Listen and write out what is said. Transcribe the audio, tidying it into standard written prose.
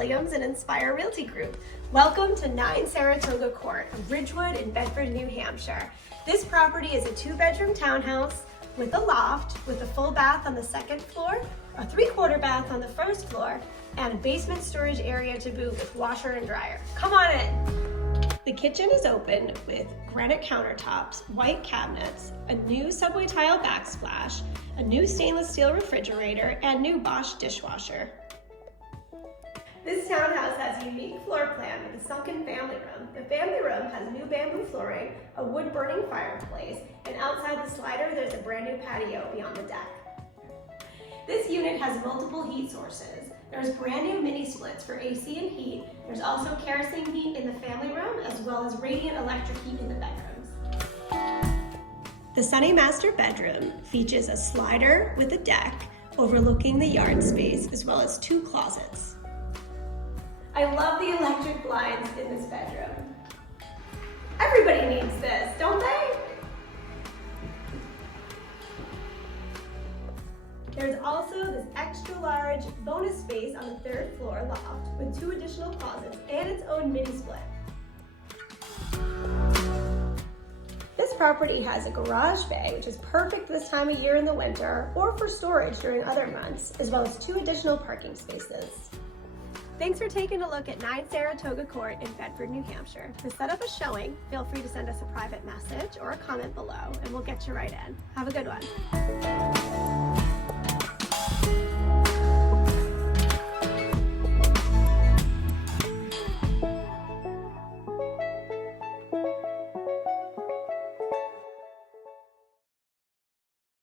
Williams and Inspire Realty Group. Welcome to 9 Saratoga Court, Ridgewood in Bedford, New Hampshire. This property is a 2-bedroom townhouse with a loft with a full bath on the second floor, a 3/4 bath on the first floor, and a basement storage area to boot with washer and dryer. Come on in. The kitchen is open with granite countertops, white cabinets, a new subway tile backsplash, a new stainless steel refrigerator, and new Bosch dishwasher. This townhouse has a unique floor plan with a sunken family room. The family room has new bamboo flooring, a wood-burning fireplace, and outside the slider, there's a brand new patio beyond the deck. This unit has multiple heat sources. There's brand new mini splits for AC and heat. There's also kerosene heat in the family room, as well as radiant electric heat in the bedrooms. The sunny master bedroom features a slider with a deck overlooking the yard space, as well as 2 closets. I love the electric blinds in this bedroom. Everybody needs this, don't they? There's also this extra large bonus space on the 3rd floor loft with 2 additional closets and its own mini split. This property has a garage bay, which is perfect this time of year in the winter or for storage during other months, as well as 2 additional parking spaces. Thanks for taking a look at 9 Saratoga Court in Bedford, New Hampshire. To set up a showing, feel free to send us a private message or a comment below, and we'll get you right in. Have a good one.